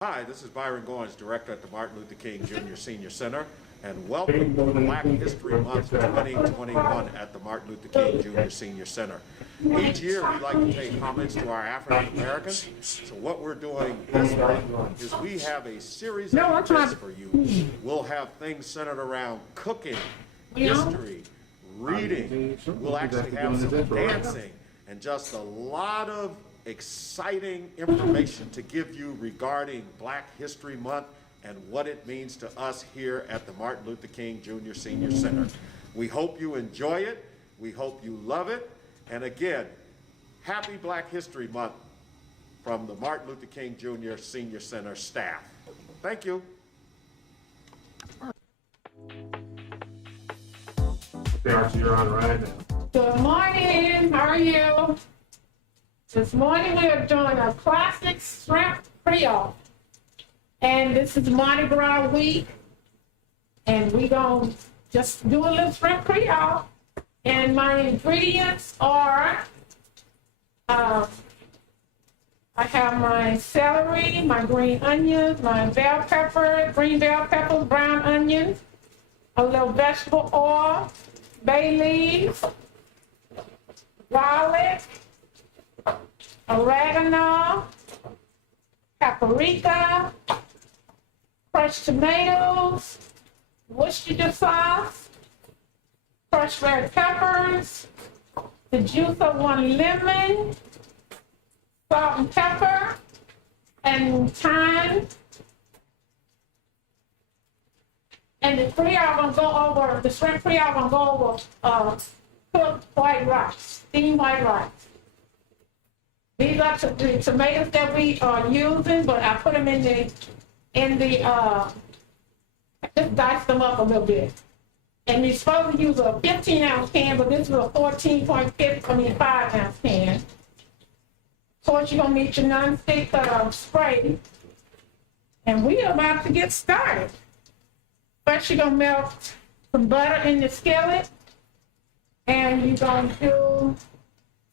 Hi, this is Byron Goins, Director at the Martin Luther King Jr. Senior Center, and welcome to Black History Month 2021 at the Martin Luther King Jr. Senior Center. Each year we like to pay homage to our African Americans, so what we're doing this month is we have a series of events for you. We'll have things centered around cooking, history, reading, we'll actually have some dancing, and just a lot of exciting information to give you regarding Black History Month and what it means to us here at the Martin Luther King Jr. Senior Center. We hope you enjoy it. We hope you love it. And again, happy Black History Month from the Martin Luther King Jr. Senior Center staff. Thank you. Okay, Archie, you're on right now. Good morning, how are you? This morning we are doing a classic shrimp Creole. And this is Marde Gras week. And we're going to just do a little shrimp Creole. And my ingredients are, I have my celery, my green onions, my bell pepper, green bell peppers, brown onions, a little vegetable oil, bay leaves, garlic, oregano, paprika, crushed tomatoes, Worcestershire sauce, crushed red peppers, the juice of 1 lemon, salt and pepper, and thyme. And the Creole I'm gonna go over, the shrimp Creole I'm gonna go over cooked white rice, steamed white rice. These are the tomatoes that we are using, but I put them just dice them up a little bit. And you're supposed to use a 15-ounce can, but this is a 5-ounce can. Of course, you're gonna need your non-stick spray. And we are about to get started. First, you're gonna melt some butter in the skillet. And you're gonna do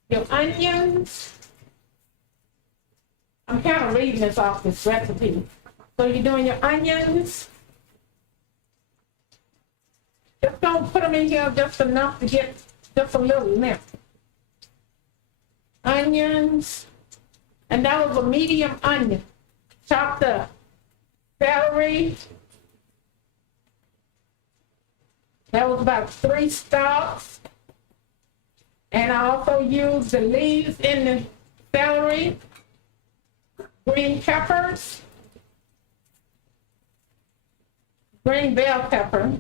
your onions. I'm kind of reading this off this recipe. So you're doing your onions. Just don't put them in here just enough to get just a little limp. Onions. And that was a medium onion, chopped up. Celery. That was about 3 stalks. And I also used the leaves in the celery. Green peppers, green bell pepper,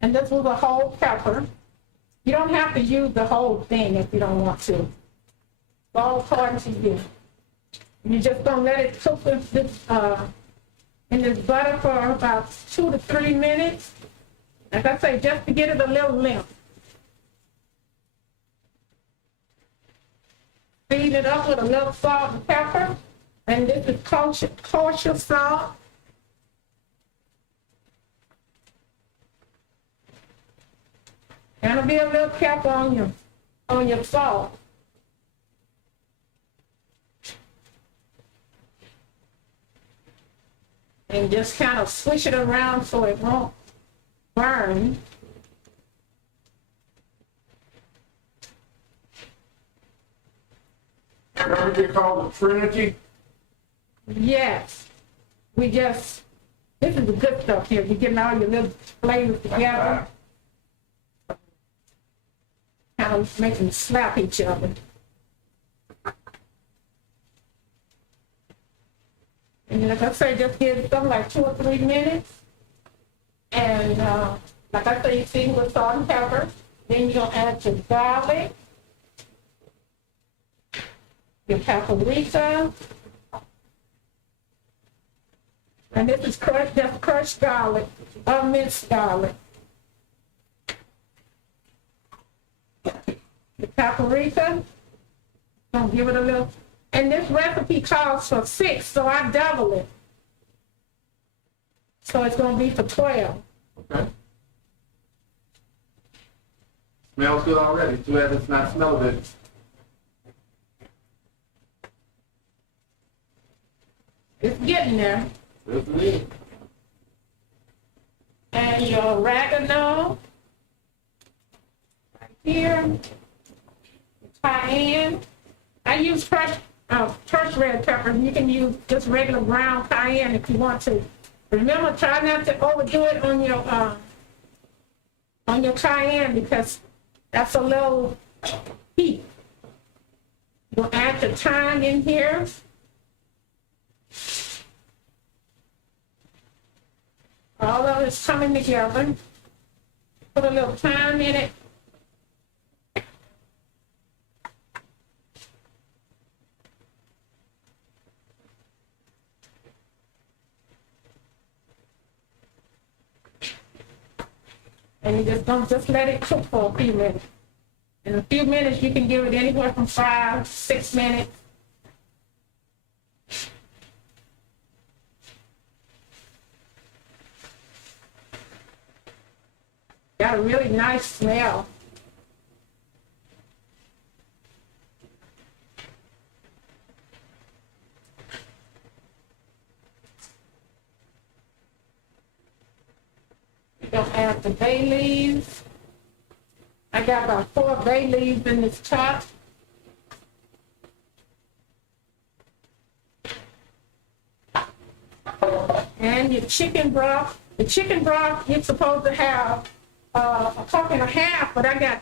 and this was a whole pepper. You don't have to use the whole thing if you don't want to. It's all according to you. You're just gonna let it cook in this butter for about 2 to 3 minutes. Like I say, just to get it a little limp. Feed it up with a little salt and pepper. And this is kosher salt. And it'll be a little pepper on your salt. And just kind of swish it around so it won't burn. Ever get called the Trinity? Yes. This is the good stuff here. You're getting all your little flavors together. Kind of make them slap each other. And like I say, just give it something like 2 or 3 minutes. And like I say, you season with salt and pepper. Then you're gonna add your garlic, your paprika, and this is just crushed garlic, minced garlic. The paprika, gonna give it a little, and this recipe calls for 6, so I double it. So it's gonna be for 12. Okay. Smells good already. Too bad it's not smell good. It's getting there. Good for me. And your oregano right here, cayenne. I use crushed red pepper. You can use just regular ground cayenne if you want to. Remember, try not to overdo it on your cayenne because that's a little heat. You'll add the thyme in here. All of it's coming together. Put a little thyme in it. And you just don't just let it cook for a few minutes. In a few minutes, you can give it anywhere from 5 to 6 minutes. Got a really nice smell. We're gonna add the bay leaves. I got about 4 bay leaves in this cup. And your chicken broth. The chicken broth, you're supposed to have a cup and a half, but I got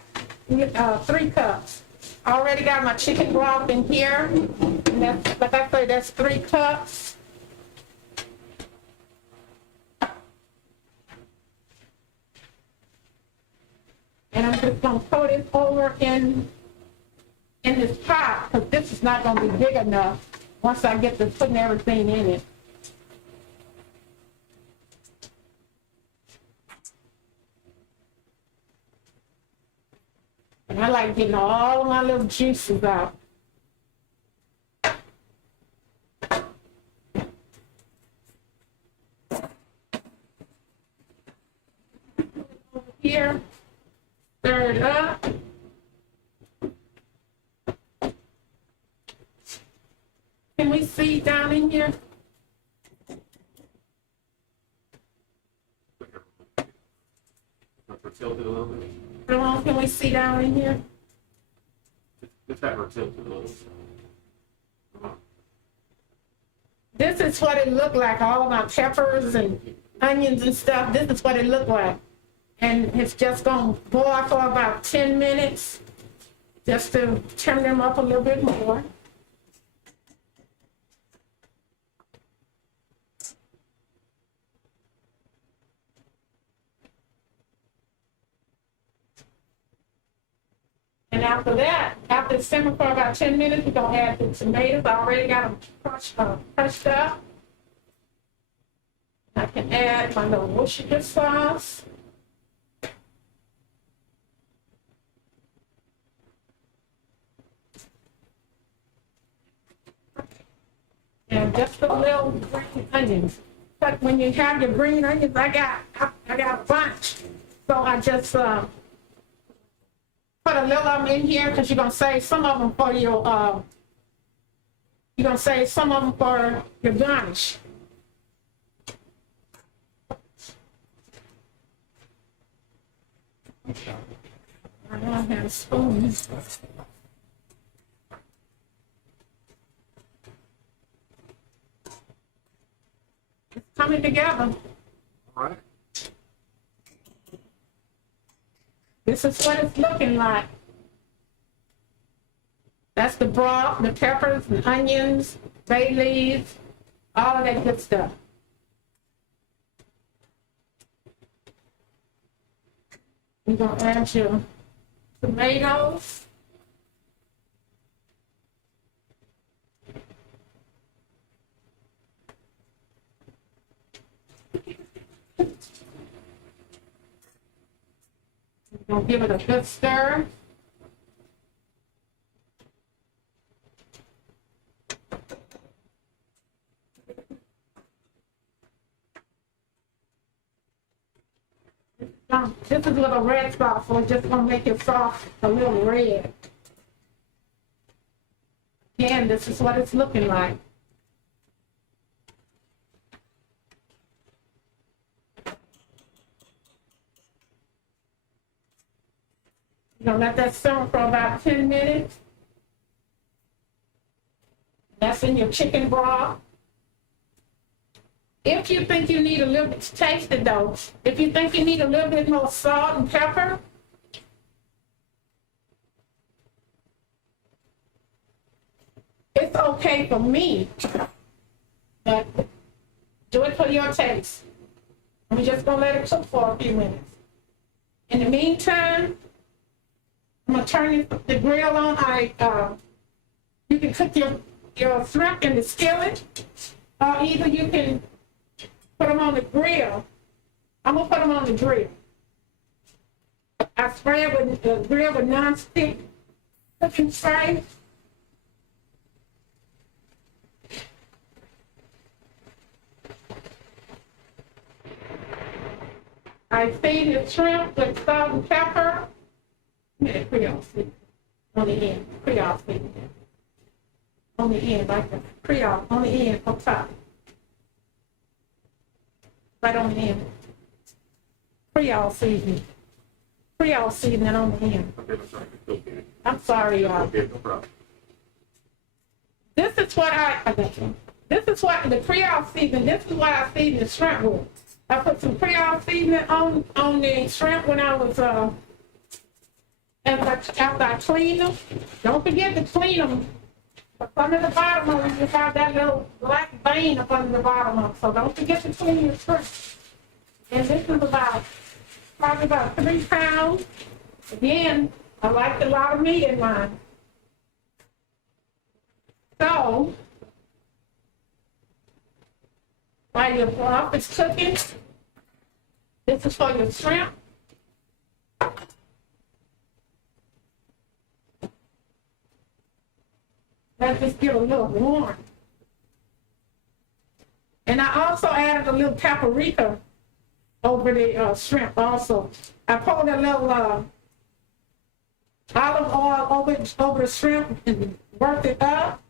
3 cups. I already got my chicken broth in here. And that's, like I say, that's 3 cups. And I'm just gonna coat it over in this pot, because this is not gonna be big enough once I get to putting everything in it. And I like getting all of my little juices out. Over here, stir it up. Can we see down in here? Tilted a little bit. Can we see down in here? Just have her tilted a little bit. This is what it looked like, all of my peppers and onions and stuff. This is what it looked like. And it's just gonna boil for about 10 minutes, just to turn them up a little bit more. And after that, after it's simmered for about 10 minutes, we're gonna add the tomatoes. I already got them crushed up. I can add my little Worcestershire sauce. And just a little green onions. But when you have your green onions, I got a bunch. So I just put a little of them in here because you're gonna save some of them for your garnish. I don't have spoons. It's coming together. All right. This is what it's looking like. That's the broth, the peppers, the onions, bay leaves, all of that good stuff. You're gonna add your tomatoes. You're gonna give it a good stir. This is with a red sauce, so it's just gonna make your sauce a little red. Again, this is what it's looking like. You're gonna let that simmer for about 10 minutes. That's in your chicken broth. If you think you need a little bit to taste it though, if you think you need a little bit more salt and pepper, it's okay for me, but do it for your taste. I'm just gonna let it cook for a few minutes. In the meantime, I'm gonna turn the grill on. You can cook your shrimp in the skillet, or either you can put them on the grill. I'm gonna put them on the grill. I spray it with the grill with non-stick cooking spray. I season the shrimp with salt and pepper. Yeah, Creole seasoning on the end. Creole seasoning on the end, like the Creole on the end, on top. Right on the end. Creole seasoning. Creole seasoning on the end. Okay, I'm sorry. Okay. I'm sorry, y'all. Okay, no problem. This is what this is what the Creole seasoning, this is what I season the shrimp with. I put some Creole seasoning on the shrimp when I was, after I clean them. Don't forget to clean them. Up under the bottom of them, you have that little black vein up under the bottom of them. So don't forget to clean your shrimp. And this is probably about 3 pounds. Again, I like a lot of meat in mine. So, while your broth is cooking, this is for your shrimp. Let this get a little warm. And I also added a little paprika over the shrimp also. I poured a little olive oil over the shrimp and worked it up.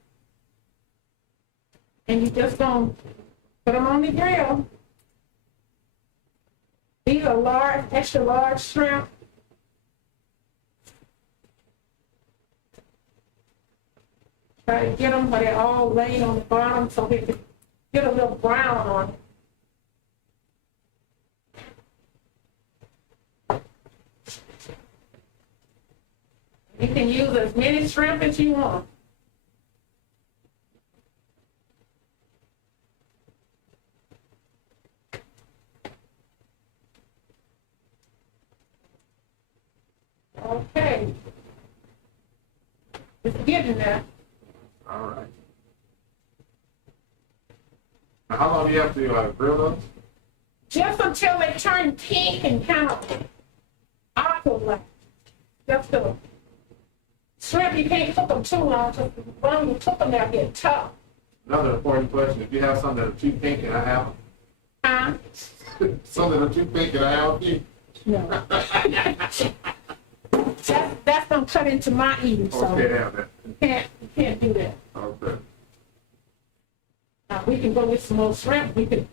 And you just gonna put them on the grill. These are large, extra large shrimp. Try to get them where they're all laid on the bottom so they can get a little brown on it. You can use as many shrimp as you want. Okay. It's getting there. All right. Now, how long do you have to grill those? Just until they turn pink and kind of aqua-like. Just the shrimp, you can't cook them too long, because when you cook them, they'll get tough. Another important question: if you have some that are too pink, can I have Huh? them? Some that are too pink, can I have them? No. That's gonna cut into my eating, so Okay, have that. you can't do that. Okay. We can go with some more shrimp. We could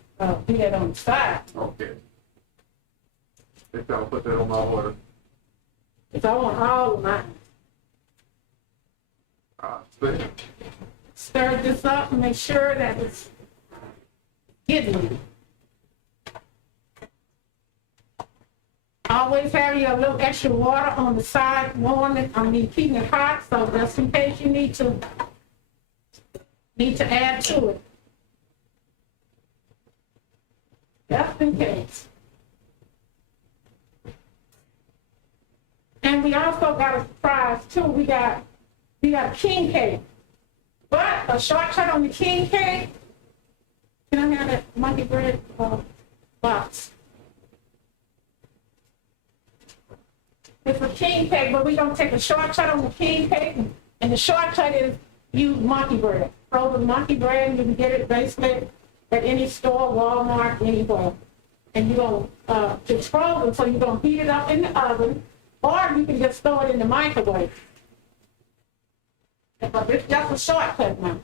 do that on the side. Okay. I think I'll put that on my order. If I want all of mine. See? Stir this up and make sure that it's getting. Always have your little extra water on the side, keeping it hot, so just in case you need to add to it. Just in case. And we also got a surprise too. We got a king cake. But a shortcut on the king cake. Can I have that monkey bread box? It's a king cake, but we're going to take a shortcut on the king cake. And the shortcut is use monkey bread. Frozen monkey bread, you can get it basically at any store, Walmart, anywhere. and you're gonna it's frozen, so you're gonna heat it up in the oven, or you can just throw it in the microwave. But it's just a shortcut now.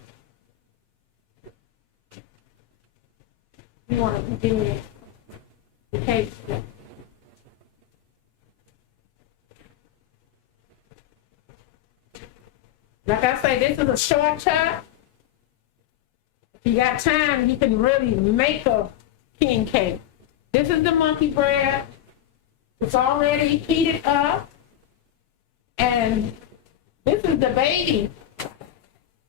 You want to give me the case. Like I say, this is a shortcut. If you got time, you can really make a king cake. This is the monkey bread. It's already heated up. And this is the baby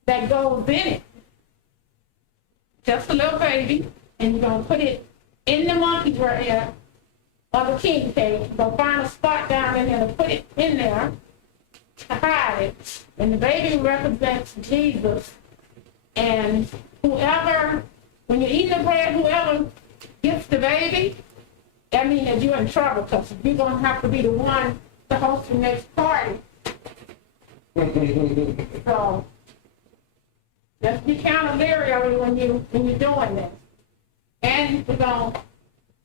that goes in it. Just a little baby. And you're going to put it in the monkey bread of the king cake. You're going to find a spot down in there to put it in there to hide it. And the baby represents Jesus. And whoever, when you're eating the bread, whoever gets the baby, that means that you're in trouble, because you're going to have to be the one to host the next party. So, just be counter-leery when you're doing this. And we're going to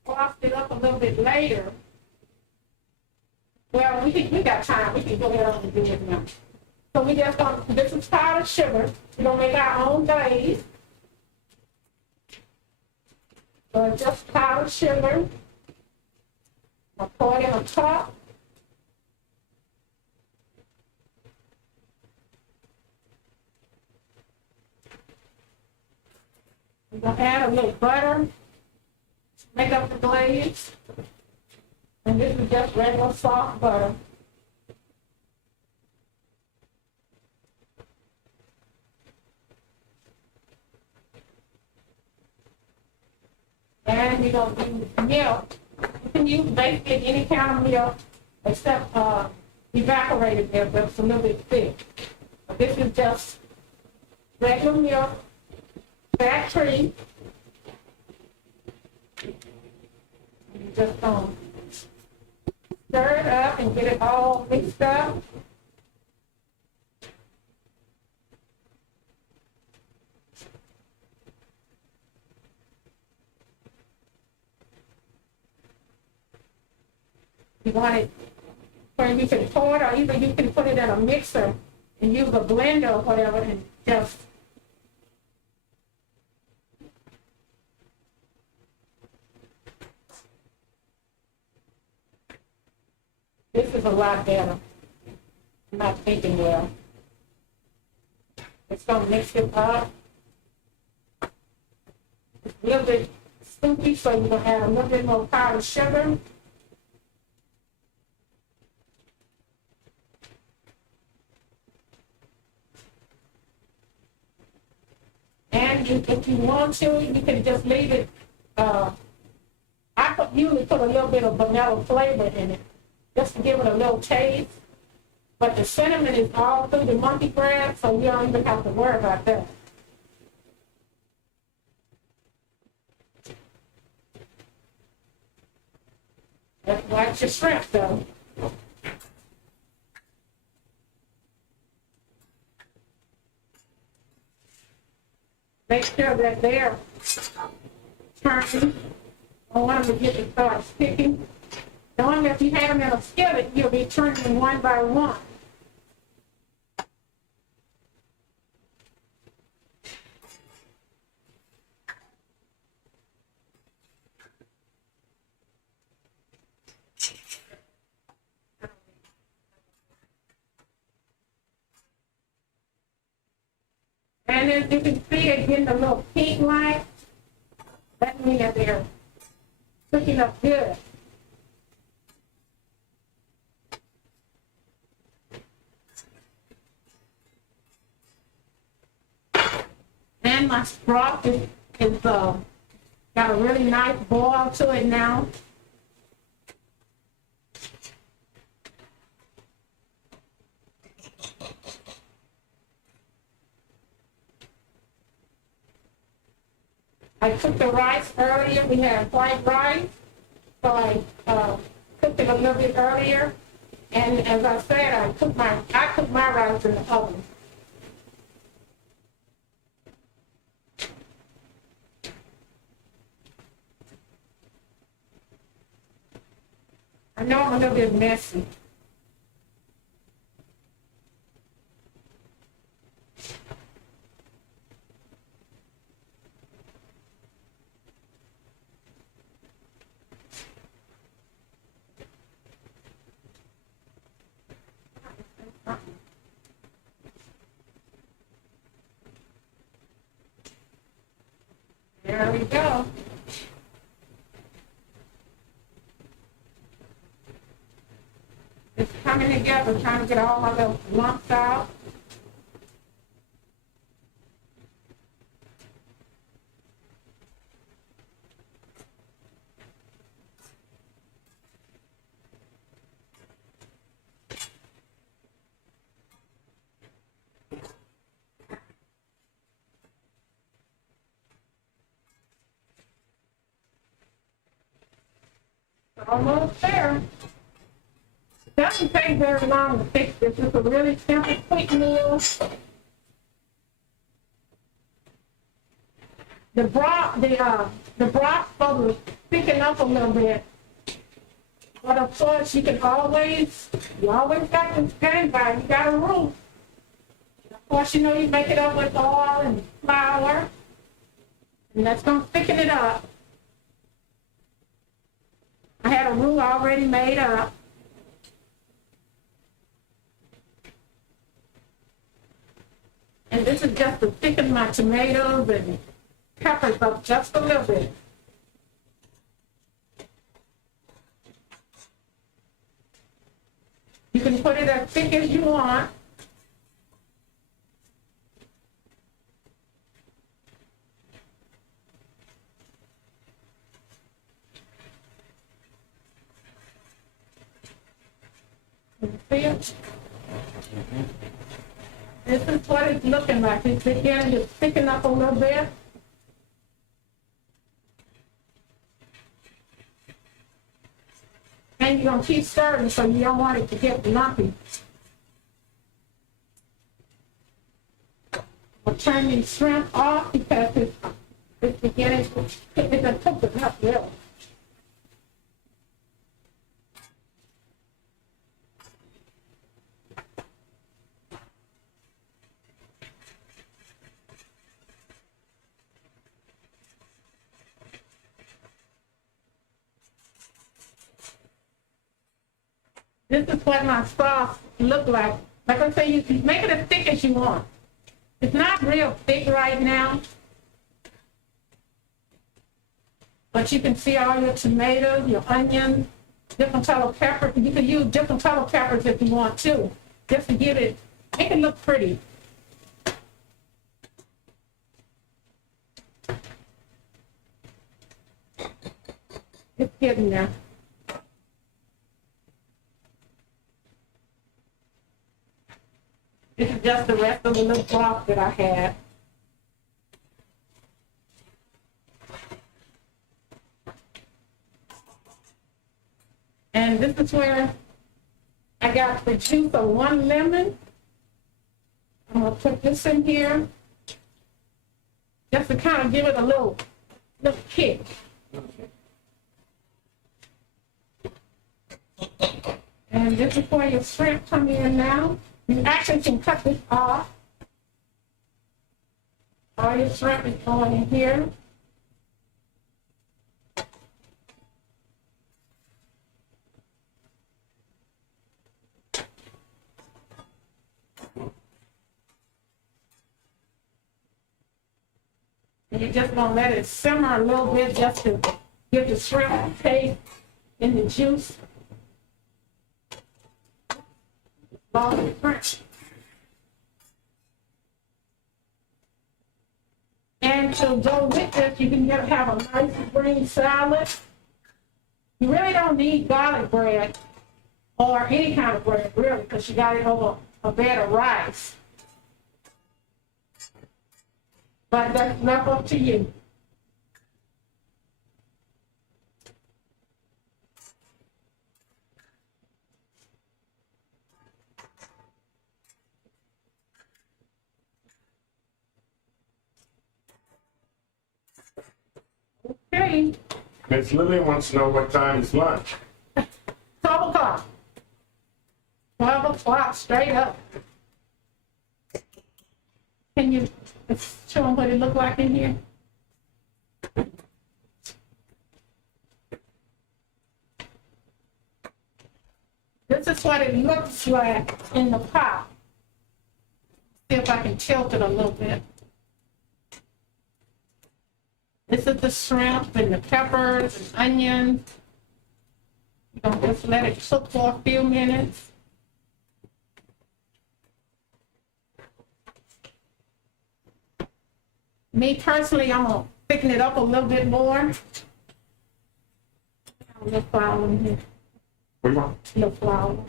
frost it up a little bit later. Well, we got time. We can go ahead and do it now. So we just going to, this is powdered sugar. We're going to make our own glaze. So just powdered sugar. I'll pour it in a cup. We're going to add a little butter. Make up the glaze. And this is just regular soft butter. And you're going to use milk. You can use basically any kind of milk except evaporated milk that's a little bit thick. But this is just regular milk, factory. You just stir it up and get it all mixed up. You want it where you can pour it, or either you can put it in a mixer and use a blender or whatever and just this is a lot better. I'm not thinking well. It's going to mix it up. It's a little bit soupy, so you're going to add a little bit more powdered sugar. And if you want to, you can just leave it. I usually put a little bit of vanilla flavor in it, just to give it a little taste. But the cinnamon is all through the monkey bread, so you don't even have to worry about that. Just watch your shrimp, though. Make sure that they're turning. I want them to get to start sticking. Knowing if you have them in a skillet, you'll be turning them one by one. And as you can see, it's getting a little pink light. That means that they're cooking up good. And my broth is got a really nice boil to it now. I cooked the rice earlier. We had white rice, so I cooked it a little bit earlier. And as I said, I cooked my rice in the oven. I know I'm a little bit messy. There we go. It's coming together, trying to get all my little lumps out. Almost there. It doesn't take very long to fix this. It's a really simple, quick meal. The broth supposed to thicken up a little bit. But of course, you always got this by. You got a roof. Of course, you know you make it up with oil and flour. And that's going to thicken it up. I had a roux already made up. And this is just to thicken my tomatoes and peppers up just a little bit. You can put it as thick as you want. You see it? This is what it's looking like. It's beginning to thicken up a little bit. And you're going to keep stirring so you don't want it to get lumpy. I'll turn these shrimp off because it's beginning to cook it up really. This is what my sauce look like. Like I say, you can make it as thick as you want. It's not real thick right now. But you can see all your tomatoes, your onions, different color peppers. You can use different color peppers if you want to, just to make it look pretty. It's getting there. This is just the rest of the little broth that I had. And this is where I got the juice of 1 lemon. I'm gonna put this in here just to kind of give it a little kick. And this is where your shrimp come in now. You actually can cut this off. All your shrimp is going in here. And you're just going to let it simmer a little bit just to give the shrimp a taste in the juice. And to go with this, you can have a nice green salad. You really don't need garlic bread or any kind of bread, really, because you got it over a bed of rice. But that's left up to you. Okay. Miss Lily wants to know what time is lunch. So 12 o'clock straight up. Can you show them what it look like in here? This is what it looks like in the pot. See if I can tilt it a little bit. This is the shrimp and the peppers and onions. You're gonna just let it cook for a few minutes. Me personally, I'm gonna thicken it up a little bit more. A little flour in here. What do you want? A little flour.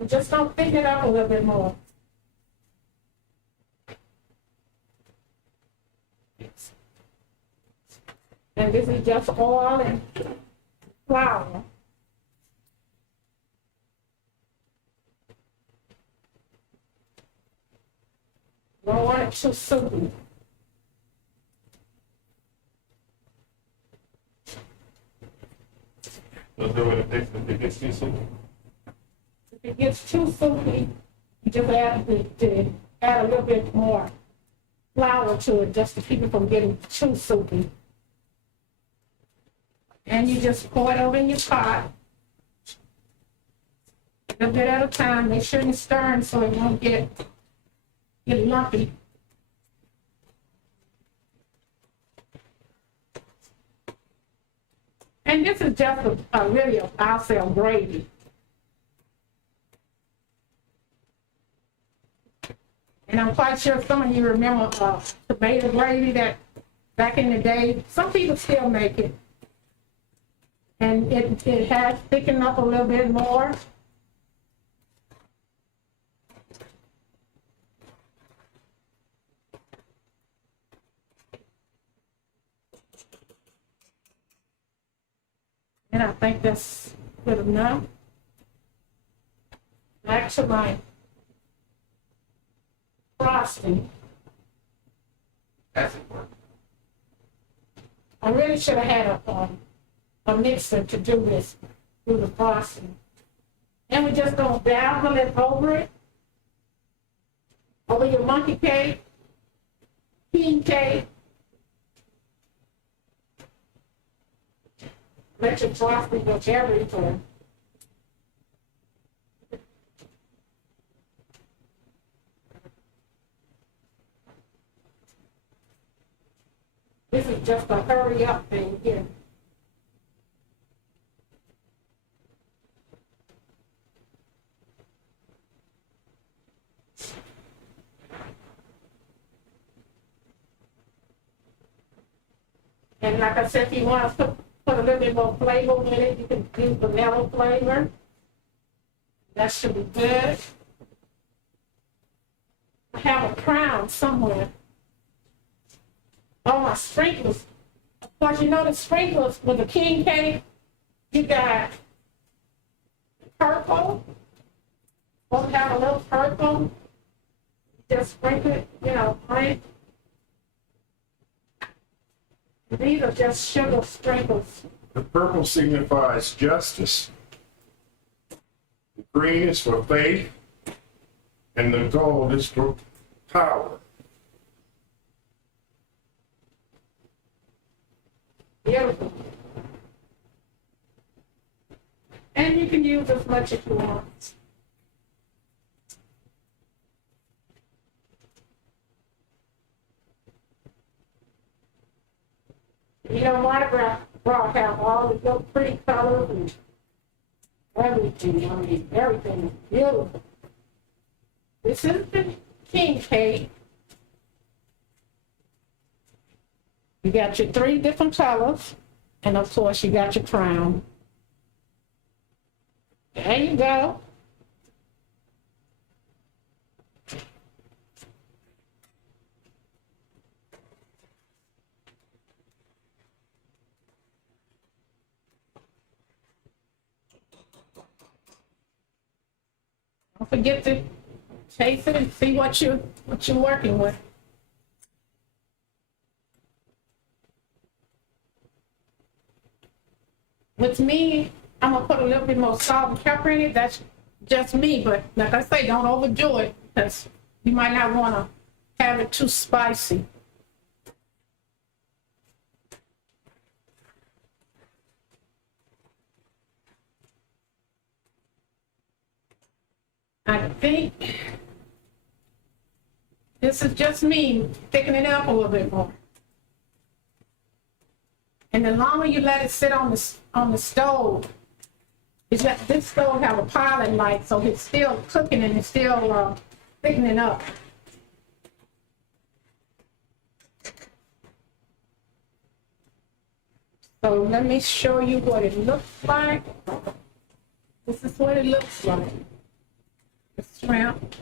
And just gonna thicken it up a little bit more. And this is just oil and flour. Don't want it too soupy. Don't do it if it gets too soupy. If it gets too soupy, you just add a little bit more flour to it just to keep it from getting too soupy. And you just pour it over in your pot. A little bit at a time. Make sure you're stirring so it won't get lumpy. And this is just really I'll say a gravy. And I'm quite sure some of you remember tomato gravy that back in the day, some people still make it. And it has thickened up a little bit more. And I think that's good enough. Back to my frosting. That's important. I really should have had a mixer to do this, do the frosting. And we're just gonna dazzle it over your monkey cake, king cake. Let your frosting go everywhere. This is just a hurry up thing here. And like I said, if you want to put a little bit more flavor with it, you can do vanilla flavor. That should be good. I have a crown somewhere. Oh, my sprinklers. Of course, you know the sprinklers with the king cake, you got purple. Both have a little purple. Just sprinkle it, on it. These are just sugar sprinkles. The purple signifies justice. The green is for faith. And the gold is for power. Beautiful. And you can use as much as you want. Marde Gras have all the little pretty colors and everything. I mean, everything is beautiful. This is the king cake. You got your 3 different colors, and of course you got your crown. There you go. Don't forget to taste it and see what you're working with. With me, I'm gonna put a little bit more salt and pepper in it. That's just me, but like I say, don't overdo it because you might not wanna have it too spicy. I think this is just me thickening it up a little bit more. And the longer you let it sit on the stove, this stove have a pilot light, so it's still cooking and it's still thickening up. So let me show you what it looks like. This is what it looks like. The shrimp.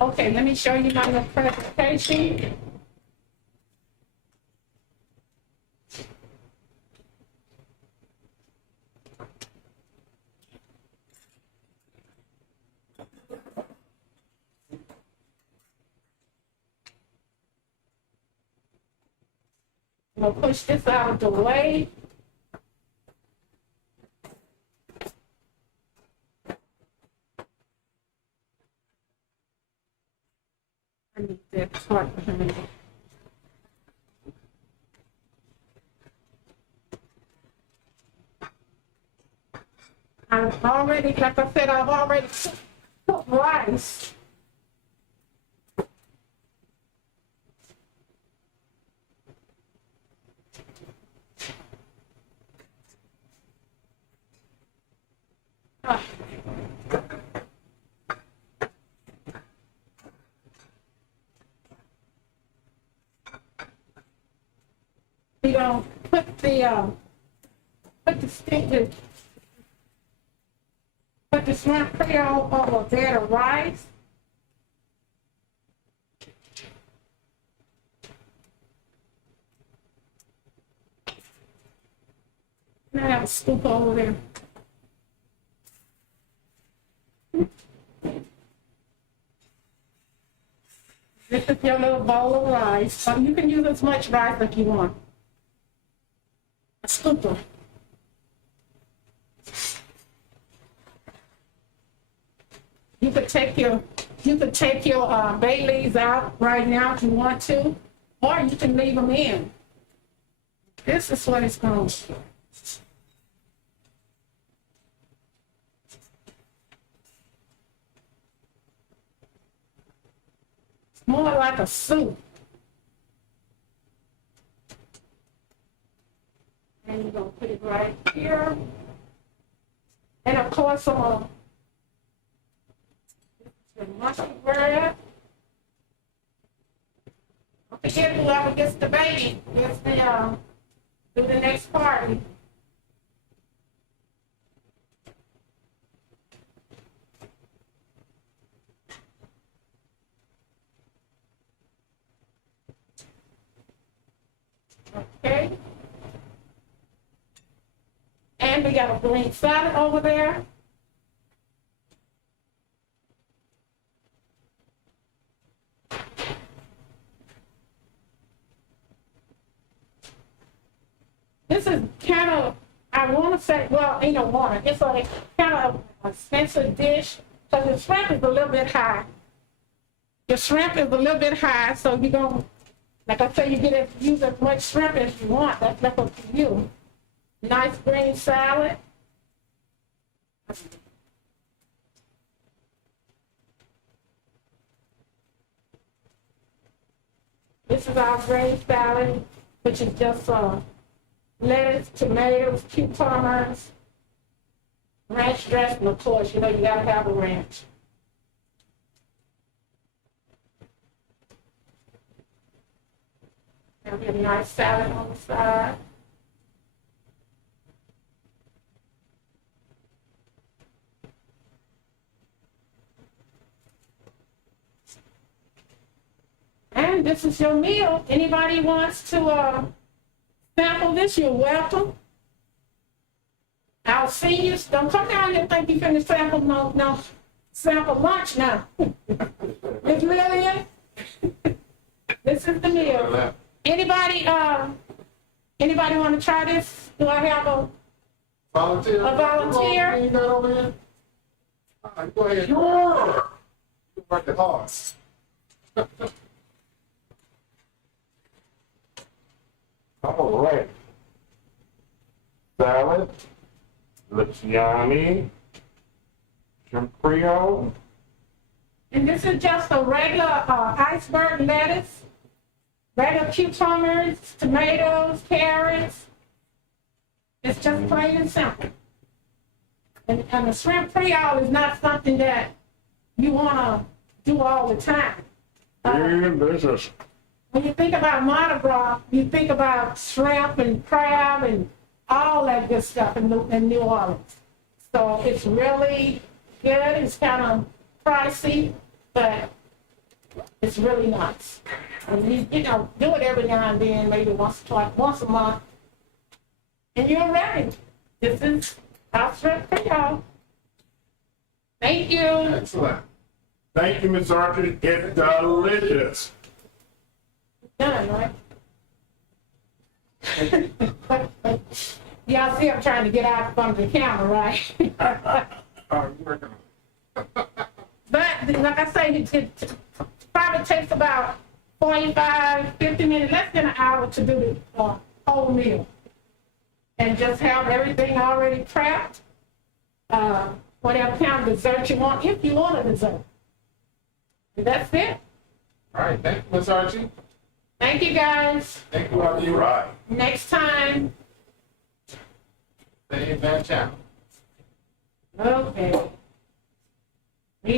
Okay, let me show you my little presentation. I'm gonna push this out of the way. I need that part behind it. I've already, like I said, I've already cooked rice. We're gonna put the shrimp creole over a bed of rice. And I have a scoop over there. This is your little bowl of rice. You can use as much rice as you want. A scooper. You could take your bay leaves out right now if you want to, or you can leave them in. This is what it's going to be. More like a soup. And you're going to put it right here. And of course, the mushy bread. Don't forget, whoever gets the baby gets the do the next party. Okay. And we got a green salad over there. This is kind of, I want to say, well, ain't no water. It's a kind of expensive dish. So the shrimp is a little bit high. The shrimp is a little bit high, so you're going to, like I said, use as much shrimp as you want. That's left up to you. Nice green salad. This is our green salad, which is just lettuce, tomatoes, cucumbers, ranch dressing, of course. You know you gotta have a ranch. Have a nice salad on the side. And this is your meal. Anybody wants to sample this, you're welcome. Our seniors, don't come down here and think you finna sample no sample lunch now. Miss Lillian? This is the meal. Anybody want to try this? Do I have a Volunteer? A volunteer? You got over here? All right, go ahead. Sure. You worked it hard. All right. Salad. Looks yummy. Shrimp Creole. And this is just a regular iceberg lettuce, regular cucumbers, tomatoes, carrots. It's just plain and simple. And the shrimp creole is not something that you want to do all the time. Delicious. When you think about Marde Gras, you think about shrimp and crab and all that good stuff in New Orleans. So it's really good. It's kind of pricey, but it's really nice. And you know, do it every now and then, maybe once a month, and you're ready. This is our shrimp creole. Thank you. Excellent. Thank you, Ms. Archye. It's delicious. Done, right? Y'all see I'm trying to get out from the camera, right? All right, we're working on it. But like I say, it probably takes about 45, 50 minutes, less than an hour to do the whole meal. And just have everything already prepped. Whatever kind of dessert you want, if you want a dessert. And that's it. All right, thank you, Ms. Archye. Thank you, guys. Thank you, all you. Right. Next time. Stay in that channel. Okay.